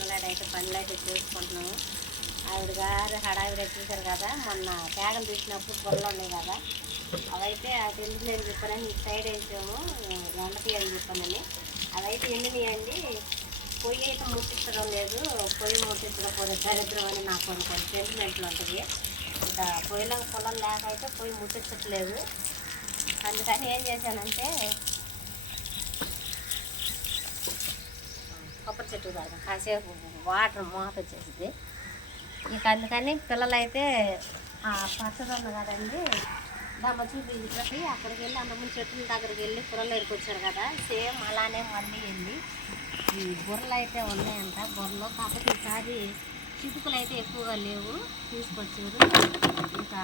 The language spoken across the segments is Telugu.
కాబట్టి అయితే పనులు అయితే చేసుకుంటున్నాము. ఆవిడ గారు హడావిడ చూశారు కదా మొన్న తేగలు తీసినప్పుడు బుర్రలు ఉన్నాయి కదా. అవైతే అది ఎందుకు నేను చెప్పానని ఈ సైడ్ వేసాము వండకి అని చెప్పానని. అవైతే ఎండినాయండి పొయ్యి అయితే ముట్టించడం లేదు పొయ్యి ముట్టించకపోతే దరిద్రం అని నాకు కొన్ని కొన్ని సెంటిమెంట్లు ఉంటుంది ఇంకా పొయ్యిలో పొలం లేక అయితే పొయ్యి ముట్టించట్లేదు. అందుకని ఏం చేశానంటే కొబ్బరి చెట్టు కాదు కాసేపు వాటర్ మోత వచ్చేసింది ఇక అందుకని పిల్లలైతే అయితే ఆ పచ్చడి కదండి దమ్మ చూపి ఇక్కడికి అక్కడికి వెళ్ళి అన్నమ్మ చెట్టుల దగ్గరికి వెళ్ళి పిల్లలు ఎరుకొచ్చారు కదా సేమ్ అలానే మళ్ళీ వెళ్ళి ఈ బుర్రలు అయితే ఉన్నాయంట. బుర్రలో కాకపోతే ఈసారి చిటుకులు అయితే ఎక్కువగా లేవు తీసుకొచ్చారు. ఇంకా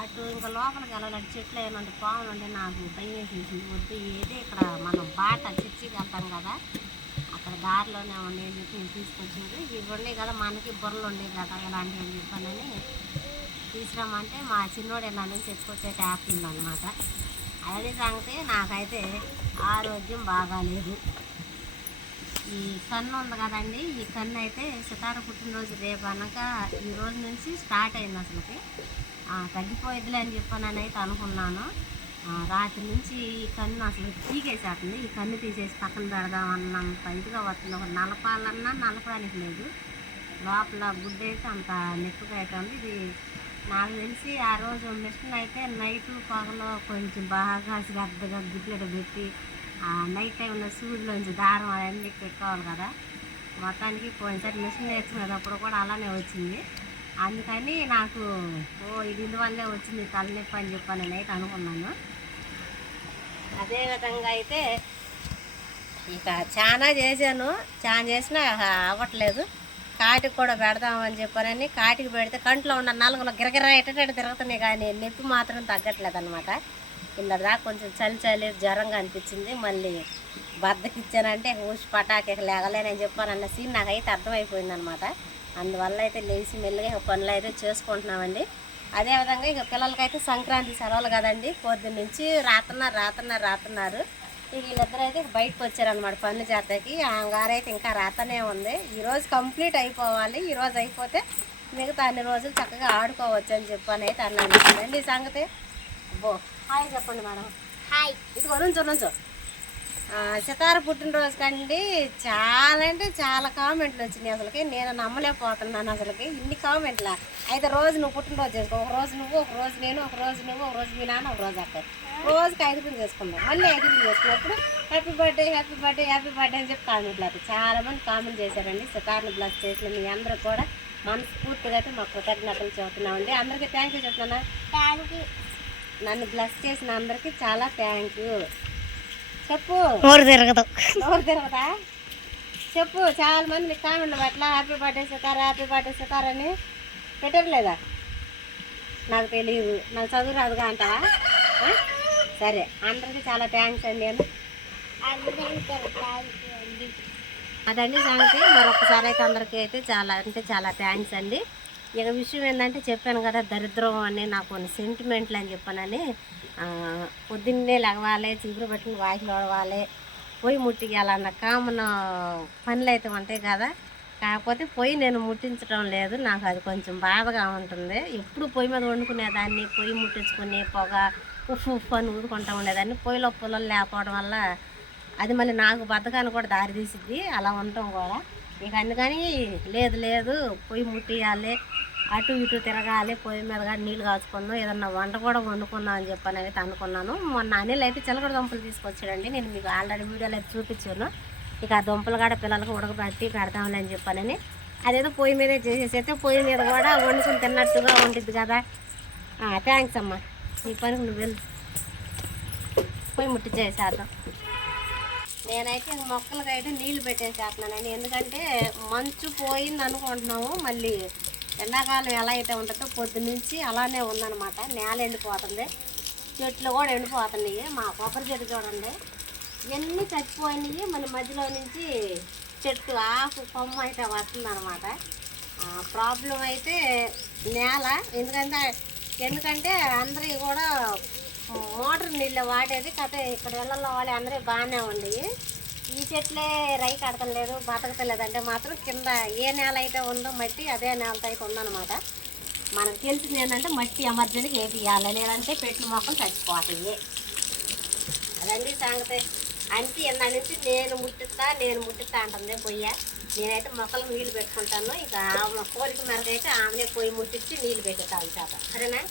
అటు ఇంకా లోపలికి వెళ్ళాలంటే చెట్లు ఏమంటే పావులు ఉండే నాకు భయం వేసేసింది. వద్దు ఏదే ఇక్కడ మనం బాట చర్చికి వెళ్తాం కదా. అక్కడ దారిలోనే ఉండే అని చెప్పి నేను ఇవి కదా మనకి బుర్రలు ఉండేవి కదా ఇలాంటివి అని చెప్పానని తీసుకురామంటే మా చిన్నోడు ఇలా నుంచి ఎత్తుకొచ్చే ట్యాప్ ఉందన్నమాట. అదే సంగతి నాకైతే ఆరోగ్యం బాగాలేదు. ఈ కన్ను ఉంది కదండి ఈ కన్ను అయితే సితార పుట్టినరోజు రేపు అనక ఈ రోజు నుంచి స్టార్ట్ అయింది అసలుకి. తగ్గిపోయిద్దిలే అని చెప్పానని అయితే అనుకున్నాను. రాత్రి నుంచి ఈ కన్ను అసలు తీగేసేస్తుంది. ఈ కన్ను తీసేసి పక్కన పెడదాం అన్నంత ఇదిగా వస్తుంది. ఒక నలపాలన్నా నలపడానికి లేదు. లోపల గుడ్డ అయితే అంత నెప్పుగా అయితే ఉంది. ఇది నాకు తెలిసి ఆ రోజు మిషన్ అయితే నైట్ పగలో కొంచెం బాగా శ్రద్ధగా గుడ్లెడ పెట్టి ఆ నైట్ టైంలో సూర్యులోంచి దారం అవన్నీ పెట్టుకోవాలి కదా. మొత్తానికి పోయినసారి మిషన్ నేర్చుకునేటప్పుడు కూడా అలానే వచ్చింది. అందుకని నాకు ఓ ఇది ఇందువల్లే వచ్చింది తలనొప్పి అని చెప్పాను అయితే అనుకున్నాను. అదేవిధంగా అయితే ఇక చాలా చేశాను. చాలా చేసినా అవ్వట్లేదు. కాటికి కూడా పెడదామని చెప్పానని కాటికి పెడితే కంట్లో ఉన్న నలుగులో గిరగిర ఎట్టేటట్టు తిరుగుతున్నాయి కానీ నొప్పి మాత్రం తగ్గట్లేదు అనమాట కింద దాకా కొంచెం చలి చలి జ్వరంగా అనిపించింది. మళ్ళీ బద్దకిచ్చానంటే ఊసి పటాకి లేగలేనని చెప్పానన్న సీన్ నాకైతే అర్థమైపోయింది అనమాట అందువల్ల అయితే లేచి మెల్లిగా పనులు అయితే చేసుకుంటున్నామండి. అదేవిధంగా ఇక పిల్లలకైతే సంక్రాంతి సెలవులు కదండి. పొద్దున్న నుంచి రాతున్నారు రాతున్నారు రాతున్నారు ఇక వీళ్ళిద్దరు అయితే బయటకు వచ్చారనమాట పనులు చేతకి ఆ గారైతే ఇంకా రాతనే ఉంది. ఈరోజు కంప్లీట్ అయిపోవాలి. ఈరోజు అయిపోతే మిగతా అన్ని రోజులు చక్కగా ఆడుకోవచ్చు అని చెప్పని అయితే అన్నాను. ఈ సంగతి? అబ్బో. హాయ్ చెప్పండి మేడం. హాయ్. ఇదిగో నుంచో నుంచో సితార పుట్టినరోజు కండి చాలా అంటే చాలా కామెంట్లు వచ్చినాయి అసలుకి. నేను నమ్మలేకపోతున్నాను అసలుకి. ఇన్ని కామెంట్లా. అయితే రోజు నువ్వు పుట్టినరోజు చేసుకో. ఒక రోజు నువ్వు ఒక రోజు నేను ఒక రోజు నువ్వు ఒక రోజు మీ నాన్న ఒక రోజు అక్క రోజుకి ఐదు రోజులు చేసుకుందాం. మళ్ళీ ఐదు రోజులు చేసుకున్నప్పుడు happy birthday happy birthday happy birthday అని చెప్పి కామెంట్లు అయితే చాలా మంది కామెంట్ చేశారండి. సితార్ని బ్లస్ చేసిన మీ అందరూ కూడా మనస్ఫూర్తిగా అయితే మా కృతజ్ఞతలు చెబుతున్నామండి. అందరికీ థ్యాంక్ యూ చెప్తున్నా థ్యాంక్ యూ నన్ను బ్లస్ చేసిన అందరికీ చాలా థ్యాంక్ యూ చెప్పు. నోరు తిరగదు. నోరు తిరగదా? చెప్పు చాలా మంది నీకు కామెంట్లు పట్ల happy birthday Sitara happy birthday Sitara అని పెట్టరు లేదా నాకు తెలియదు నాకు చదువు రాదుగా అంటావా? సరే అందరికీ చాలా థ్యాంక్స్ అండి అని. అదండి సంగతి. మరొకసారి అయితే అందరికీ అయితే చాలా అంటే చాలా థ్యాంక్స్ అండి. ఇక విషయం ఏంటంటే చెప్పాను కదా దరిద్రం అని నాకు కొన్ని సెంటిమెంట్లు అని చెప్పానని. పొద్దున్నే లగవాలి చీపురు పట్టుకుని వాకిలు ఓడవాలి పొయ్యి ముట్టియాలన్న కామన్ పనులు అయితే ఉంటాయి కదా. కాకపోతే పొయ్యి నేను ముట్టించడం లేదు నాకు అది కొంచెం బాధగా ఉంటుంది. ఎప్పుడు పొయ్యి మీద వండుకునేదాన్ని పొయ్యి ముట్టించుకుని పొగ ఉఫ్ ఉఫ్ అని ఊదుకుంటూ ఉండేదాన్ని. పొయ్యిలో పొలం లేకపోవడం వల్ల అది మళ్ళీ నాకు బతకాన్ని కూడా దారి తీసిద్ది. అలా ఉండటం కూడా. ఇక అందుకని లేదు లేదు పొయ్యి ముట్టియాలి అటు ఇటు తిరగాలి పొయ్యి మీద కానీ నీళ్ళు కాచుకుందాం ఏదన్నా వంట కూడా వండుకుందాం అని చెప్పని అయితే అనుకున్నాను. మొన్న అనిల్ అయితే చిలకడ దుంపలు తీసుకొచ్చాడండి నేను మీకు ఆల్రెడీ వీడియోలో అయితే చూపించాను. ఇక ఆ దుంపలు కూడా పిల్లలకు ఉడకబెట్టి పెడతాంలే అని చెప్పానని. అదేదో పొయ్యి మీదే చేసేసి అయితే పొయ్యి మీద కూడా వండుకుని తిన్నట్టుగా ఉంటుంది కదా. థ్యాంక్స్ అమ్మా. నీ పనికి నువ్వు వెళ్ళు. పొయ్యి ముట్టి చేసేద్దాం. నేనైతే ఇంక నీళ్ళు అయితే పెట్టేసేస్తున్నానండి. ఎందుకంటే మంచు పోయింది అనుకుంటున్నాము మళ్ళీ ఎండాకాలం ఎలా అయితే ఉంటుందో పొద్దునుంచి అలానే ఉందన్నమాట. నేల ఎండిపోతుంది. చెట్లు కూడా ఎండిపోతున్నాయి. మా కొబ్బరి చెట్టు చూడండి. ఇవన్నీ చచ్చిపోయినాయి. మళ్ళీ మధ్యలో నుంచి చెట్టు ఆకు కొమ్మ అయితే వస్తుందన్నమాట. ప్రాబ్లం అయితే నేల. ఎందుకంటే ఎందుకంటే అందరి కూడా మోటార్ నీళ్ళు వాడేది. కథ ఇక్కడ వెళ్ళల్లో వాడే అందరూ బాగానే ఉండేవి ఈ చెట్లే రై కడతలేదు బతకటం లేదంటే మాత్రం కింద ఏ నేల అయితే ఉందో మట్టి అదే నేలతో అయితే ఉందన్నమాట. మనకు తెలిసింది ఏంటంటే మట్టి ఎమర్జెన్సీకి వేపియాలి లేదంటే పెట్టిన మొక్కలు చచ్చిపోతాయి. అదండి సంగతి. అంటే ఇందా నుంచి నేను ముట్టిస్తా నేను ముట్టిస్తా అంటుంది పొయ్య. నేనైతే మొక్కలకు నీళ్ళు పెట్టుకుంటాను. ఇక ఆమె కోరిక మేరకు అయితే ఆమెనే పొయ్యి ముట్టించి నీళ్ళు పెట్టేస్తాను చేత. సరేనా?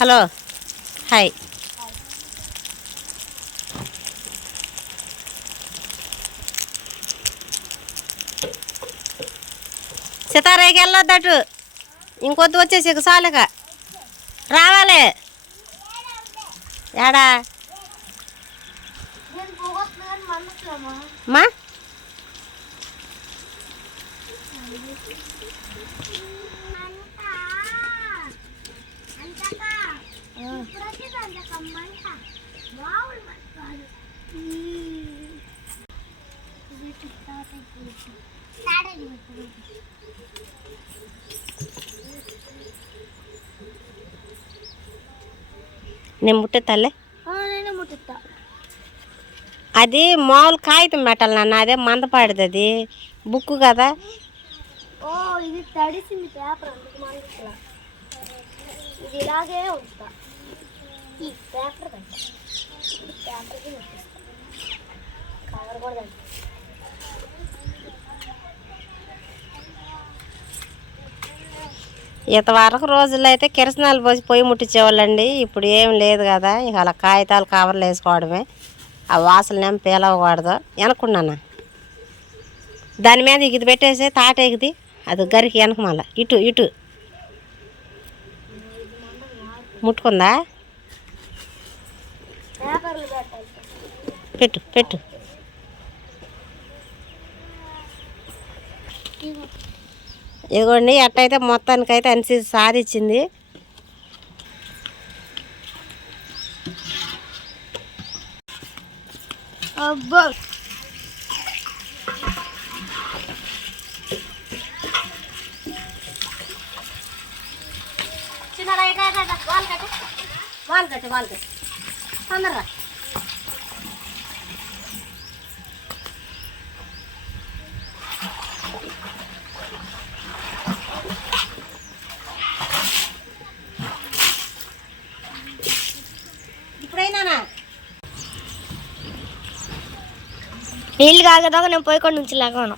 హలో. హాయ్. సితారాకి వెళ్ళొద్దటు ఇంకొద్దు వచ్చేసి ఇక రావాలి. ఏడా? మా? Thank you. తల్లే నేనే ముట్టిస్తా అది మామూలు కాగితం పెట్టాలి నాన్న అదే మందపాడిది అది బుక్ కదా ఓ ఇది తడిసింది పేపర్ అందుకు మండుతున్నా ఇది ఇలాగే ఉంచుతా ఈ పేపర్ పెట్ట పేపర్కి ముట్టిస్తా కవర్ కూడా పెట్ట ఇంత వరకు రోజుల్లో అయితే కిరసనాలు పోసి పొయ్యి ముట్టించేవాళ్ళండి. ఇప్పుడు ఏం లేదు కదా ఇక అలా కాగితాలు కవర్లు వేసుకోవడమే. ఆ వాసన ఏం పీలవకూడదు. దాని మీద ఇది పెట్టేసి తాట ఎగిది అది గరికి వెనక మళ్ళా. ఇటు ఇటు. ముట్టుకుందా? పెట్టు పెట్టు. ఇదిగోండి ఎట్టయితే మొత్తానికైతే అనిసి సారిచ్చింది. అబ్బో! వాల్ కట్టు. వాల్ కట్టు వాల్ కట్టు. తొందరగా. నీళ్ళు కాగదాకా నేను పోయి కొన్ని నుంచి లేకను.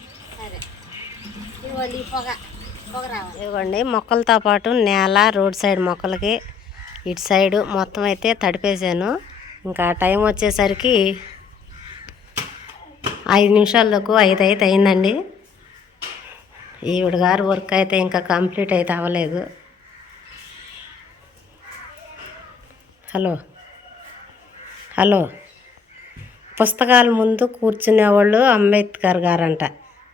ఇదిగోండి మొక్కలతో పాటు నేల రోడ్ సైడ్ మొక్కలకి ఇటు సైడు మొత్తం అయితే తడిపేసాను ఇంకా టైం వచ్చేసరికి ఐదు నిమిషాలకు ఐదు అయితే అయిందండి. ఈవిడ గారు వర్క్ అయితే ఇంకా కంప్లీట్ అయితే అవ్వలేదు. Hello hello. పుస్తకాల ముందు కూర్చునేవాళ్ళు అంబేద్కర్ గారంట.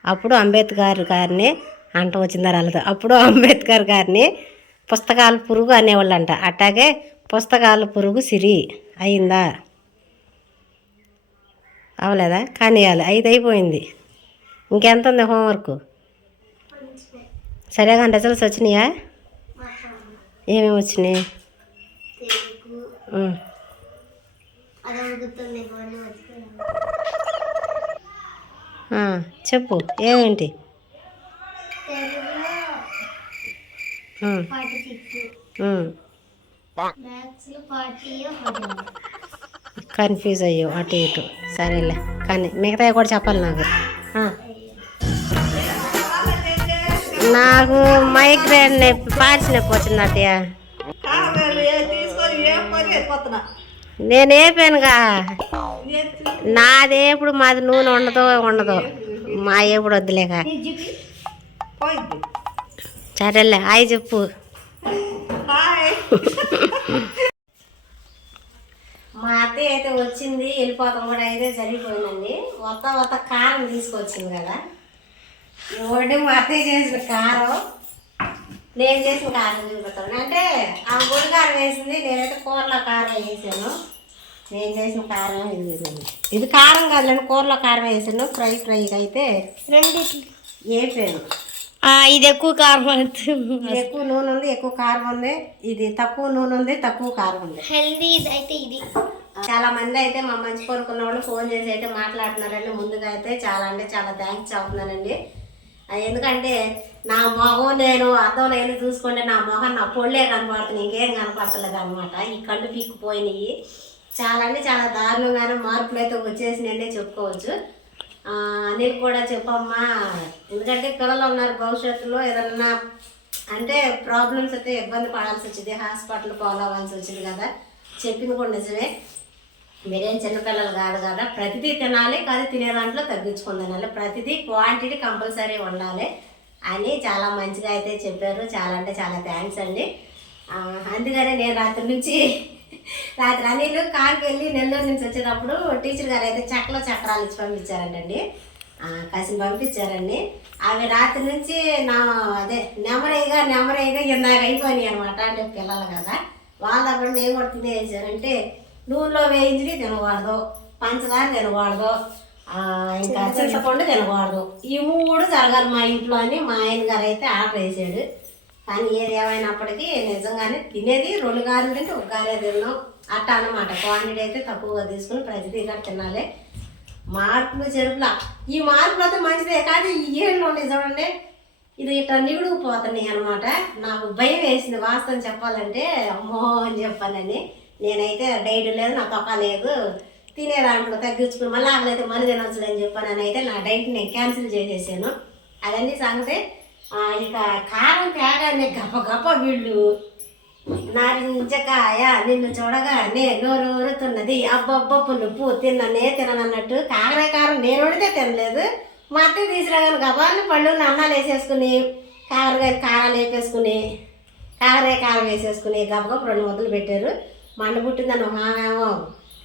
అప్పుడు అంబేద్కర్ గారిని అంట వచ్చిందా రాలేదు అప్పుడు అంబేద్కర్ గారిని పుస్తకాల పురుగు అనేవాళ్ళు అంట అట్టాగే పుస్తకాల పురుగు సిరి అయిందా? అవలేదా? కానియాలి. ఐదు అయిపోయింది. ఇంకెంత ఉంది హోంవర్క్? సరేగా రిజల్ట్స్ వచ్చినాయా? ఏమేమి వచ్చినాయి? చెప్పు ఏమేంటి. కన్ఫ్యూజ్ అయ్యో అటు ఇటు. సరేలే కానీ మిగతావి కూడా చెప్పాలి నాకు. నాకు మైగ్రేన్ నొప్పి పార్చి నొప్పి వచ్చింది అత్తయ్య నేనేపానుగా వేపానుగా నాది మాది నూనె ఉండదు ఉండదు. మా ఎప్పుడు వద్దులేక సరేలే హాయ్ చెప్పు. మా అత్తయ్య అయితే వచ్చింది వెళ్ళిపోతాం కూడా అయితే సరిపోయిందండి. వత్త వత్త కారం తీసుకొచ్చింది కదా. ఇవ్వండి మా అత్తయ్య చేసిన కారం. నేను చేసిన కారం చూపిస్తాను అంటే ఆ గుడి కారం వేసింది నేనైతే కూరలో కారం వేసాను. నేను చేసిన కారం ఇది. ఇది కారం కాదులేండి కూరలో కారం వేసాను. ఫ్రై ఫ్రైకి అయితే రెండిట్లు వేపాను. ఆ, ఇది ఎక్కువ కారం అవుతుంది ఇది ఎక్కువ నూనె ఉంది ఎక్కువ కారం ఉంది. ఇది తక్కువ నూనె ఉంది తక్కువ కారం ఉంది. హెల్దీ అయితే ఇది. చాలా మంది అయితే మా మంచి కోరుకున్న వాళ్ళు ఫోన్ చేసి అయితే మాట్లాడుతున్నారండి. ముందుగా అయితే చాలా అంటే చాలా థ్యాంక్స్ చెప్తున్నానండి. ఆ, ఎందుకంటే నా మొహం నేను అర్థం వెళ్ళి చూసుకుంటే నా మొహం నా పొళ్ళే కనపడుతుంది ఇంకేం కనపడలేదు అనమాట ఈ కళ్ళు పీక్కుపోయినాయి. చాలా అంటే చాలా దారుణంగానే మార్పులు అయితే వచ్చేసినాయనే చెప్పుకోవచ్చు. నేను కూడా చెప్పమ్మా ఎందుకంటే పిల్లలు ఉన్నారు భవిష్యత్తులో ఏదన్నా అంటే ప్రాబ్లమ్స్ అయితే ఇబ్బంది పడాల్సి వచ్చింది హాస్పిటల్ పోవాల్సి వచ్చింది కదా. చెప్పింది కూడా నిజమే. మీరేం చిన్నపిల్లలు కాదు కదా ప్రతిదీ తినాలి కానీ తినే దాంట్లో తగ్గించుకుని తినాలి. ప్రతిదీ క్వాంటిటీ కంపల్సరీ ఉండాలి అని చాలా మంచిగా అయితే చెప్పారు. చాలా అంటే చాలా థ్యాంక్స్ అండి. అందుకనే నేను రాత్రి నుంచి రాత్రి అనిల్ కాకి వెళ్ళి నెల్లూరు నుంచి వచ్చేటప్పుడు టీచర్ గారు అయితే చక్కలో చక్రాలు ఇచ్చి పంపించారంటండి. ఆ, కాసిన పంపించారండి. అవి రాత్రి నుంచి నా అదే నెమరేగా నెమరేగా ఇందాక అయిపోయినాయి అనమాట అంటే పిల్లలు కదా. వాళ్ళ అప్పుడు నేను కూడా నూనెలో వేయించి తినకూడదు పంచదార తినకూడదు ఇంకా చింతపండు తినకూడదు. ఈ మూడు జరగాలి మా ఇంట్లో అని మా ఆయన గారు అయితే ఆర్డర్ వేసాడు కానీ ఏది ఏమైనప్పటికీ నిజంగానే తినేది రెండు గారెలు తింటే ఒక గారే తిన్నాం. అట్ట అన్నమాట. క్వాంటిటీ అయితే తక్కువగా తీసుకుని ప్రతిదీ ఇక్కడ తినాలి. మార్పులు చెరుపుల ఈ మార్పులు అయితే మంచిదే కానీ ఈ ఏళ్ళు ఉన్నాయి చూడండి. ఇది ఇట్లా నిగుడుకుపోతున్నాయి అనమాట నాకు భయం వేసింది వాస్తవం చెప్పాలంటే అమ్మో అని చెప్పానని. నేనైతే డైట్ లేదు నా తొక్క లేదు. తినే దాంట్లో తగ్గించుకుని మళ్ళీ ఆకలైతే మళ్ళీ తినొచ్చులే అని చెప్పానని అయితే నా డైట్ నేను క్యాన్సిల్ చేసేసాను. అదండి సంగతి ఇక కారం తేగానే గప్ప గప్ప వీళ్ళు. నారింజకాయ నిన్ను చూడగానే నోరు ఊరుతున్నది అబ్బబ్బప్పు నువ్వు తిన్ననే తిననన్నట్టు కాకర కారం నేను వండితే తినలేదు. మా అత్త తీసుకురాగానే గబాన్ని పళ్ళు అన్నాలు వేసేసుకుని కాకరకాయ కారాలు వేపేసుకుని కాకరకాయ కారం వేసేసుకుని గబగబ రెండు ముద్దలు పెట్టారు. మండ పుట్టిందని ఒక ఆమెమో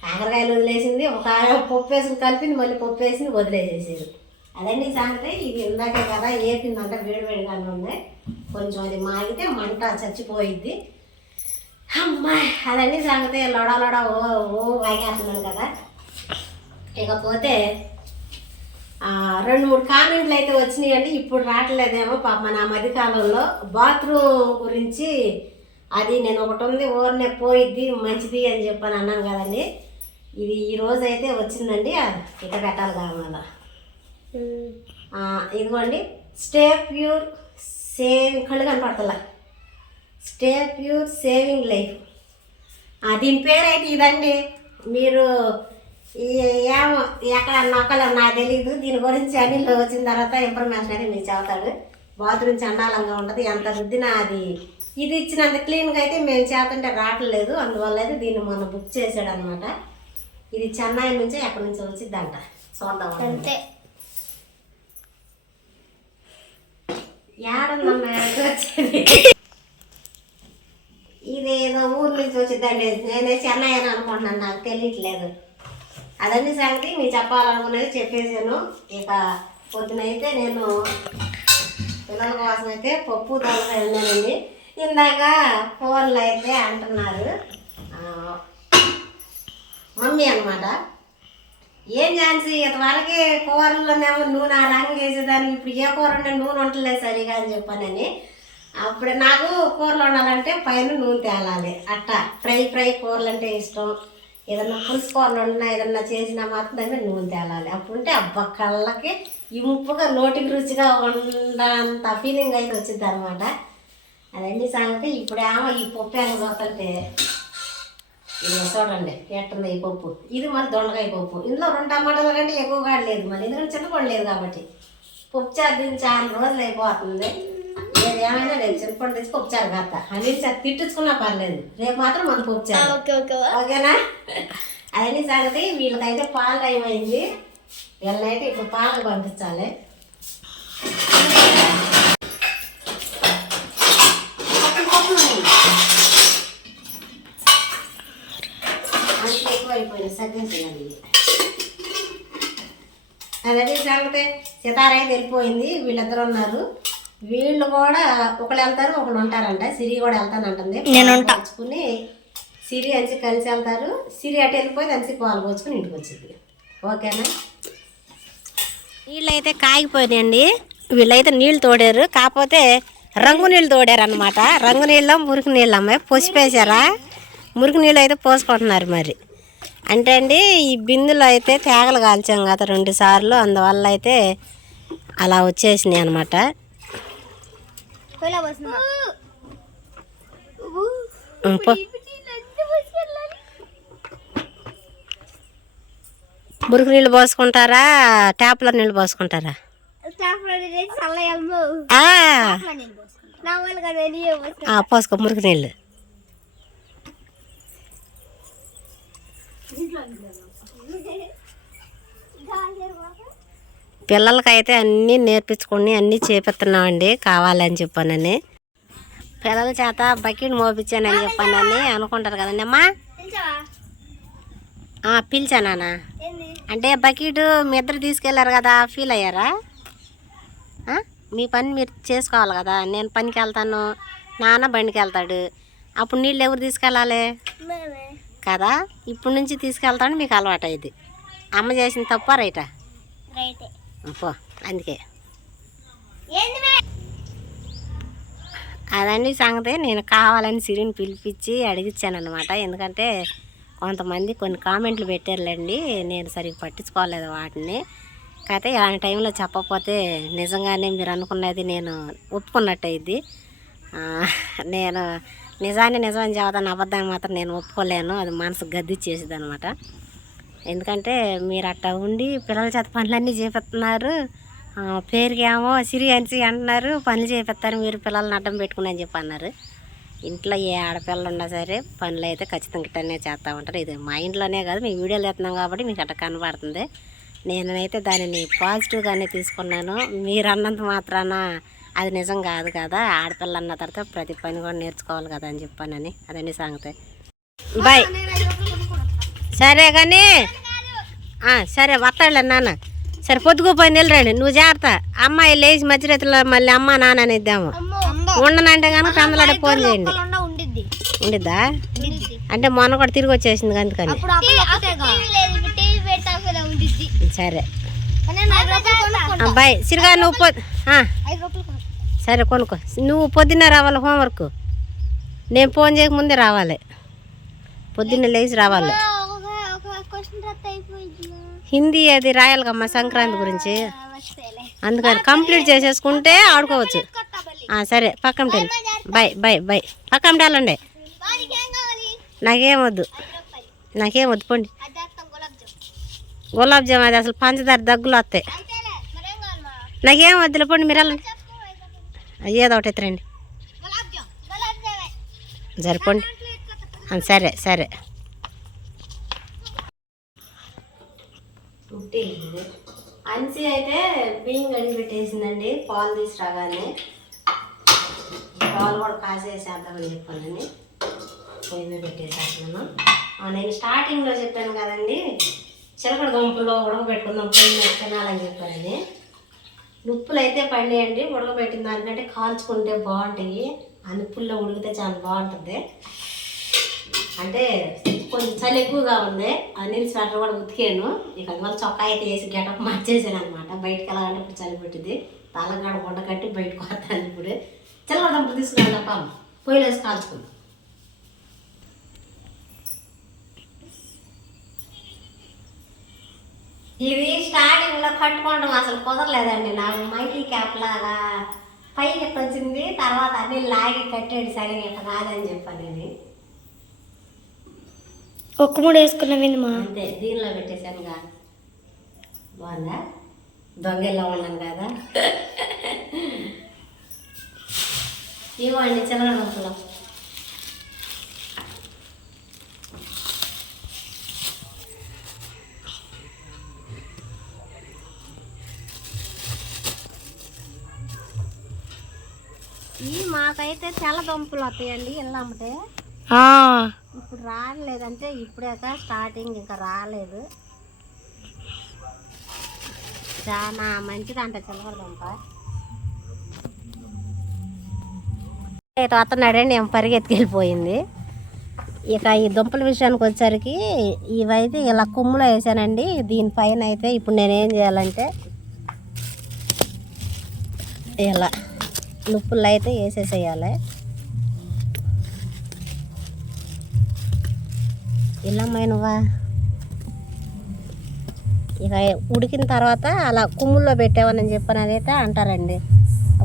కాకరకాయలు వదిలేసింది ఒక ఆమె పప్పు వేసుకుని కలిపింది మళ్ళీ పప్పు వేసింది వదిలేసేసారు. అదండి సంగతి. ఇది ఇందాకే కదా ఏపిందంట వేడి వేడిగానే ఉంది కొంచెం అది మాగితే మంట చచ్చిపోయిద్ది. అమ్మాయి అదండి సంగతి. లొడ లొడ ఓ ఓ వాగేస్తున్నాను కదా. ఇకపోతే రెండు మూడు కామెంట్లు అయితే వచ్చినాయండి. ఇప్పుడు రావట్లేదేమో పాప నా మధ్యకాలంలో. బాత్రూమ్ గురించి అది నేను ఒకటి ఉంది ఊరినే పోయిద్ది మంచిది అని చెప్పని అన్నాను కదండి. ఇది ఈ రోజు అయితే వచ్చిందండి ఇక పెట్టాలి కావాలా ఇదిగోండి స్టే ప్యూర్ సేవింగ్ కళ్ళు కనపడతలా. Stay pure saving life. దీని పేరైతే ఇదండి. మీరు ఏమో ఎక్కడ నొక్కలు నాకు తెలియదు దీని గురించి అనిల్ వచ్చిన తర్వాత ఇన్ఫర్మేషన్ అయితే మీకు చెబుతాడు బాత్రూమ్ చండాలంగా ఉంటుంది ఎంత రుద్దినా అది ఇది ఇచ్చినంత క్లీన్గా అయితే మేము చేస్తుంటే రావట్లేదు. అందువల్ల అయితే దీన్ని మొన్న బుక్ చేసాడు అనమాట ఇది చెన్నై నుంచి ఎక్కడి నుంచి వచ్చిందంట. చూద్దాం అంతే. ఏడన్నా వచ్చేది. ఇదేదో ఊరు నుంచి వచ్చిందండి. నేనే చెన్నై అని అనుకుంటున్నాను. నాకు తెలియట్లేదు. అదన్నీ సంగతి. మీకు చెప్పాలనుకునేది చెప్పేసాను ఇక పొద్దునైతే నేను పిల్లల కోసం అయితే పప్పు దొంగ వెళ్ళానండి ఇందాక ఫోన్లో అయితే అంటున్నారు. మమ్మీ అనమాట ఏం ఛాన్సీ ఇంతవరకే కూరల్లోనేమో నూనె ఆ రంగు వేసేదాన్ని ఇప్పుడు ఏ కూర ఉండే నూనె ఉండలేదు సరిగా అని చెప్పానని. అప్పుడు నాకు కూరలు వండాలంటే పైన నూనె తేలాలి అట్ట. ఫ్రై ఫ్రై కూరలు అంటే ఇష్టం. ఏదన్నా పులుసు కూరలు వండినా ఏదన్నా చేసినా మాత్రం నూనె తేలాలి. అప్పుడుంటే అబ్బా కళ్ళకి ఇంపుగా నోటికి రుచిగా ఉండంత ఫీలింగ్ అయితే వచ్చింది అనమాట అదన్నీ సంగతి. ఇప్పుడేమో ఈ పప్పు ఎలా చూస్తుంటే ఇది చూడండి ఎట్టుంది ఈ పప్పు. ఇది మరి దొండకాయ పప్పు. ఇందులో రెండు టమాటాల కంటే ఎక్కువగా లేదు మరి. ఎందుకంటే చింతపండు లేదు కాబట్టి. పప్పు చారు దీన్ని చాలా రోజులు అయిపోతుంది. ఏది ఏమైనా రేపు చింతపండు తెచ్చి పప్పు చారు కత్తా అని తిట్టించుకున్నా పర్లేదు. రేపు మాత్రం మన పప్పు చారు. ఓకే ఓకే ఓకేనా? అవన్నీ సంగతి. వీళ్ళకైతే పాలు టైం అయింది. వీళ్ళనైతే ఇప్పుడు పాలకు పంపించాలి. సగ్గించండి అదే సంగతి సితార వెళ్ళిపోయింది. వీళ్ళిద్దరు ఉన్నారు. వీళ్ళు కూడా ఒకళ్ళు వెళ్తారు ఒకళ్ళు ఉంటారంట. సిరి కూడా వెళ్తానంటుంది. నేను ఉంటా. పోసుకుని సిరి అంచి కలిసి వెళ్తారు. సిరి అటు వెళ్ళిపోయి అంచి పాలు పోసుకుని ఇంటికి వచ్చింది. ఓకేనా? నీళ్ళు అయితే కాగిపోయినాయండి. వీళ్ళైతే నీళ్ళు తోడారు. కాకపోతే రంగు నీళ్ళు తోడారు అనమాట రంగు నీళ్ళ మురికి నీళ్ళు. అమ్మాయి పోసిపేశారా మురికి నీళ్ళు అయితే పోసుకుంటున్నారు మరి. అంటే అండి ఈ బిందులో అయితే తేగలు కాల్చాం కదా రెండు సార్లు అందువల్ల అయితే అలా వచ్చేసినాయి అనమాట మురికి నీళ్ళు పోసుకుంటారా ట్యాప్లో నీళ్ళు పోసుకుంటారా? పోసుకో మురికి నీళ్ళు. పిల్లలకైతే అన్నీ నేర్పించుకొని అన్నీ చేపిస్తున్నామండి కావాలని చెప్పానని. పిల్లల చేత బకెట్ మోపించానని చెప్పానని అనుకుంటారు కదండి అమ్మా. పిలిచానా అంటే బకెట్ మీ ఇద్దరు తీసుకెళ్ళారు కదా ఫీల్ అయ్యారా? మీ పని మీరు చేసుకోవాలి కదా నేను పనికి వెళ్తాను నాన్న బండికి వెళ్తాడు అప్పుడు నీళ్ళు ఎవరు తీసుకెళ్ళాలి? కదా? ఇప్పుడు నుంచి తీసుకెళ్తాను మీకు అలవాటు అయింది అమ్మ చేసిన తప్ప రైటా? పో అందుకే. అదండి సంగతి. నేను కావాలని సిరిని పిలిపించి అడిగించాను అనమాట ఎందుకంటే కొంతమంది కొన్ని కామెంట్లు పెట్టారులేండి. నేను సరిగ్గా పట్టించుకోలేదు వాటిని. కాకపోతే ఇలాంటి టైంలో చెప్పకపోతే నిజంగానే మీరు అనుకున్నది నేను ఒప్పుకున్నట్టు అయింది నేను నిజాన్ని నిజమని చెబుతాను అబద్ధాన్ని మాత్రం నేను ఒప్పుకోలేను. అది మనసు గద్దిచ్చేసింది అనమాట ఎందుకంటే మీరు అట్టా ఉండి పిల్లల చేత పనులన్నీ చేపిస్తున్నారు. పేరుకేమో సిరి అనిసి అంటున్నారు పనులు చేపిస్తారు మీరు పిల్లల్ని అడ్డం పెట్టుకుని అని చెప్పి అన్నారు. ఇంట్లో ఏ ఆడపిల్ల ఉన్నా సరే పనులు అయితే ఖచ్చితంగా ఇట్టనే చేస్తూ ఉంటారు. ఇది మా ఇంట్లోనే కాదు మేము వీడియోలు ఎత్తున్నాం కాబట్టి మీకు అట్ట కనబడుతుంది. నేనైతే దానిని పాజిటివ్గానే తీసుకున్నాను. మీరు అన్నంత మాత్రాన అది నిజం కాదు కదా ఆడపిల్ల అన్న తర్వాత ప్రతి పని కూడా నేర్చుకోవాలి కదా అని చెప్పానని. అదండి సంగతి. బాయ్. సరే కానీ సరే వస్తాడులే నాన్న. సరే పొద్దుకు పోయి నిలరండి. నువ్వు జాగ్రత్త. అమ్మాయి లేచి మధ్యరేతుల్లో మళ్ళీ అమ్మ నాన్న అని ఇద్దాము. ఉండనంటే కనుక తొందరలాడే ఫోన్ చేయండి. ఉండిద్ది? అంటే మొన్న కూడా తిరిగి వచ్చేసింది అందుకని. సరే. బాయ్. సిరిగా నువ్వు పొ సరే కొనుక్కో. నువ్వు పొద్దున్న రావాలి హోంవర్క్. నేను ఫోన్ చేయక ముందే రావాలి. పొద్దున్నే లేచి రావాలి. హిందీ అది రాయాలికమ్మా సంక్రాంతి గురించి. అందుకని కంప్లీట్ చేసేసుకుంటే ఆడుకోవచ్చు. సరే పక్కన టెల్ బాయ్ బాయ్ బాయ్ పక్కన టెల్లండి నాకేమొద్దు నాకేమొద్దు పండి వద్దు. నాకేం వద్దు గులాబ్ జామ్ అది అసలు పంచదార దగ్గులు వస్తాయి. నాకేం వద్దులే పండి మీరు వెళ్ళండి. ఏదో ఒకటి ఎత్తురండి జరుపుకోండి. సరిపోండి సరే సరే. అన్సి అయితే బియ్యం కడిగి పెట్టేసిందండి పాలు తీసుకురాగానే. పాలు కూడా కాసేసేద్దామని చెప్పానండి. పొయ్యి మీద పెట్టేసేస్తున్నాను. నేను స్టార్టింగ్లో చెప్పాను కదండి చిలకడ దుంపలో ఉడకబెట్టుకుందాం పొయ్యి మీద తినాలని చెప్పానని నుప్పులు అయితే పండియండి ఉడకబెట్టిన దానికంటే కాల్చుకుంటే బాగుంటాయి. ఆ నిప్పుల్లో ఉడికితే చాలా బాగుంటుంది. అంటే కొంచెం చలి ఎక్కువగా ఉంది. అన్ని స్వెటర్ కూడా ఉతికాను. ఇక అందువల్ల చొక్కా అయితే వేసి గెటప్ మార్చేసాను అనమాట బయటకు వెళ్ళాలంటే ఇప్పుడు చలి పెట్టింది. తలగాడ గుడ్డ కట్టి బయటకు వస్తాను ఇప్పుడు. చిల్లర దంపులు తీసుకున్నాను తప్ప పొయ్యిలో వేసి ఇవి స్టార్టింగ్లో కట్టుకోవడం అసలు కుదరలేదండి. నాకు మైకి క్యాప్ లాగా పైకి వచ్చింది తర్వాత అన్ని లాగి కట్టాడు సరిగా ఇట్ట కాదని చెప్పాను నేను ఒక్క మూడు వేసుకున్నాం మా అంతే దీనిలో పెట్టేశాను కా బాగుందా? దొంగల్లో ఉన్నాను కదా. ఇవ్వండి చిల్లర ముక్కలు. మాకైతే తెల్ల దుంపలు వస్తాయండి ఇల్లు అమ్మితే ఇప్పుడు రాలేదంటే ఇప్పుడేక స్టార్టింగ్ ఇంకా రాలేదు. చాలా మంచిది అంట చిలకడదుంప అయితే వస్తున్నాడండి ఏం పరిగెత్తుకెళ్ళిపోయింది. ఇక ఈ దుంపల విషయానికి వచ్చేసరికి ఇవైతే ఇలా కొమ్ములో వేసానండి. దీనిపైన అయితే ఇప్పుడు నేనేం చేయాలంటే ఇలా లుప్పుల్లో అయితే వేసేసేయాలి. ఇలా నువ్వా? ఇక ఉడికిన తర్వాత అలా కుమ్ముల్లో పెట్టావని చెప్పని అదైతే అంటారండి.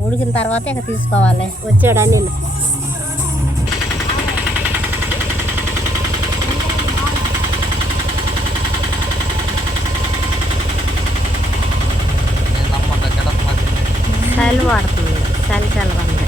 ఉడికిన తర్వాత ఇక తీసుకోవాలి. వచ్చాడు అనిల్ చలి పడుతుంది చలి చలి ఉంది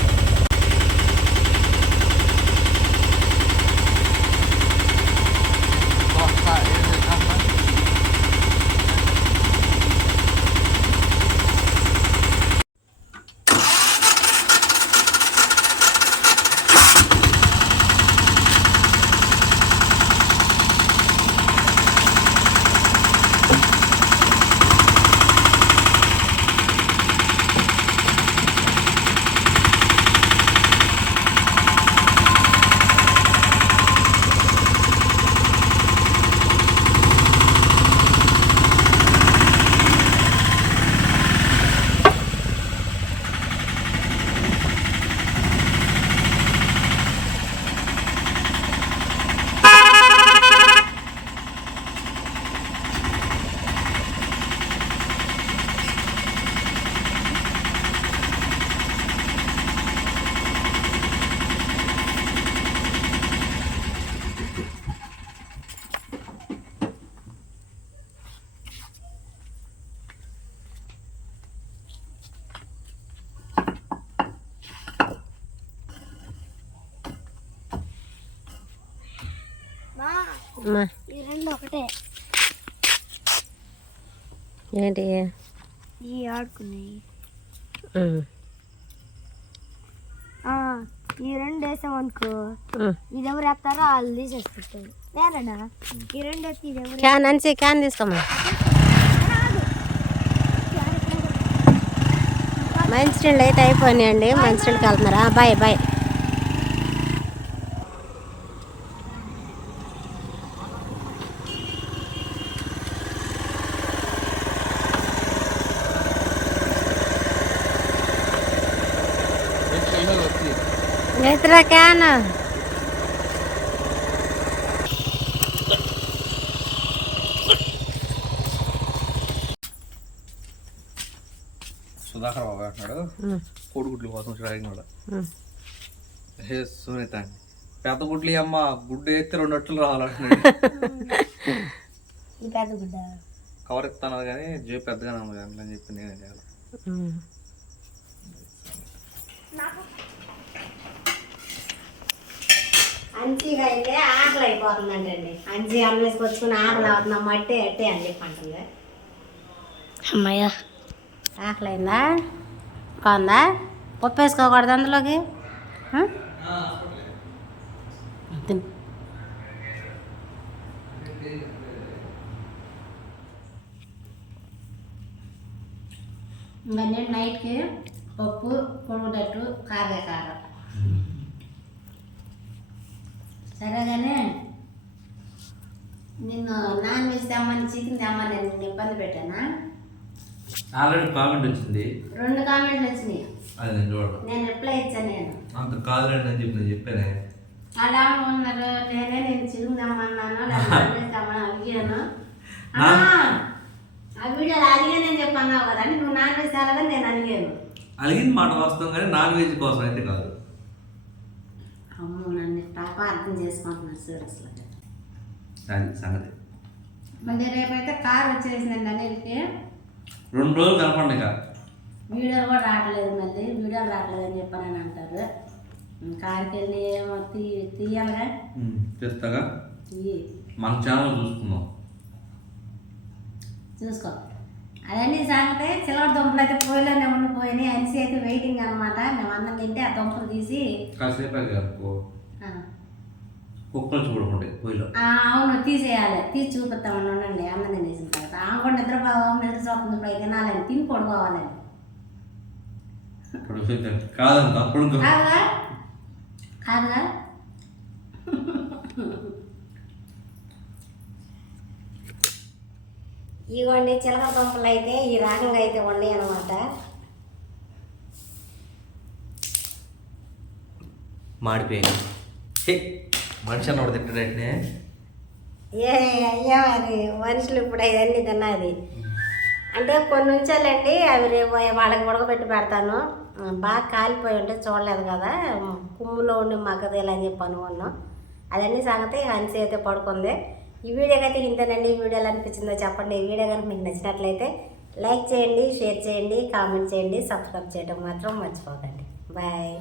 అమ్మా, ఈ రెండు ఒకటే. ఏంటి? ఈ ఆడుకున్నాయి ఈ రెండు వేసామనుకో. ఇది ఎవరు వేస్తారో వాళ్ళు తీసేసుకుంటారు. వేరేనా? ఈ రెండు వేస్తే ఇది ఎవరు క్యాన్ అనిసి క్యాన్ తీసుకోమ్మా. మంచి నీళ్ళు అయితే అయిపోయినాయండి. మంచి నీళ్ళకి వెళ్తున్నారా? Bye bye. ఎత్తురా can Sudhakar Babu అంటున్నాడు. కోడిగుడ్ల కోసం డ్రాయింగ్ కూడా. హే సునీత అండి. పెద్ద గుడ్లు అమ్మ గుడ్డు ఎత్తి రెండు అట్లు రావాలంటున్నాడు. కవర్ ఇస్తాను కానీ జే పెద్దగానే ఉంది కానీ అని చెప్పి నేనే చేయాలి. అంచిగా అయితే ఆకలి అయిపోతుందండి అండి అంచి అమ్మేసుకొచ్చుకుని ఆకలి అవుతుందా? మట్టి అట్టే అని చెప్పి అంటుంది అమ్మయ్య. ఆకలి అయిందా? బాగుందా? పప్పు వేసుకోకూడదు అందులోకి? తిను. ఇంకా నేను నైట్కి పప్పు పొడుగుటట్టు కాగే కార. సరే కానీ నిన్ను నాన్ వెజ్ తెమ్మని చికెన్ తెమ్మని నేను ఇబ్బంది పెట్టానా? ఆల్రెడీ కామెంట్ వచ్చింది. రెండు కామెంట్లు వచ్చినాయి. అది నేను చూడను. నేను రిప్లై ఇచ్చాను నేను. అంత కాదులేండి అని చెప్పి నేను చెప్పానే. అలా ఉన్నారు నేనే నేను చికెన్ తెమ్మన్నాను లేకపోతే తెమ్మని అడిగాను. ఆ, వీడియోలో అడిగానని చెప్పి అన్నావు కదా నువ్వు నాన్ వెజ్ తేలేదని నేను అడిగాను. అలిగింది మాట వాస్తవం కానీ నాన్ వెజ్ కోసం అయితే కాదు. అమ్మో పాప అర్థం చేసుకుంటున్నారు చూడు అసలు అది సంగతి. మళ్ళీ రేపైతే కార్ వచ్చేసిందండి అనిల్కి. రెండు రోజులు కనపండి ఇక. వీడియోలు కూడా రావట్లేదు మళ్ళీ. వీడియోలు రావట్లేదు అని చెప్పానని అంటారు. కార్కి వెళ్ళి ఏమో తీ తీయాలిగా. చేస్తాగా తీయి మన ఛానల్ చూసుకుందాం. చూసుకో. అదన్నీ సంగతి చిల్లర దుంపలు అయితే పొయ్యిలోనే ఉండిపోయినాయి. అనిసి అయితే వెయిటింగ్ అనమాట మేము అన్నం తింటే ఆ దుంపలు తీసి కాసేపు కుక్కలు చూడకుండా పోయిలో. అవును తీసేయాలి. తీసి చూపిస్తామని ఉండండి. అన్నం తినేసిన తర్వాత. ఆమె కూడా బాగా నిద్ర చూపుతుంది పై తినాలని తిని పడుకోవాలని కాదంతా పడుకో కాదుగా? ఇవ్వండి చిలక దుంపలు అయితే ఈ రకంగా అయితే ఉన్నాయి అనమాట మాడిపోయింది మనిషి అన్నోడు తింటాడంటే ఏ అయ్యా మరి మనుషులు ఇప్పుడు అవన్నీ తిన్నది. అంటే కొన్ని ఉంచాలండి అవి రేపు వాళ్ళకి ఉడకబెట్టి పెడతాను. బాగా కాలిపోయి ఉంటే చూడలేదు కదా కుమ్ములో ఉండి మగ్గదేలా అని చెప్పి అనుకున్నాం. అదన్నీ సంగతి హన్సీ అయితే పడుకుంది. ఈ వీడియో అయితే ఇంతేనండి. ఈ వీడియోలో అనిపించిందో చెప్పండి. ఈ వీడియో కనుక మీకు నచ్చినట్లయితే లైక్ చేయండి షేర్ చేయండి కామెంట్ చేయండి సబ్స్క్రైబ్ చేయడం మాత్రం మర్చిపోకండి. బాయ్.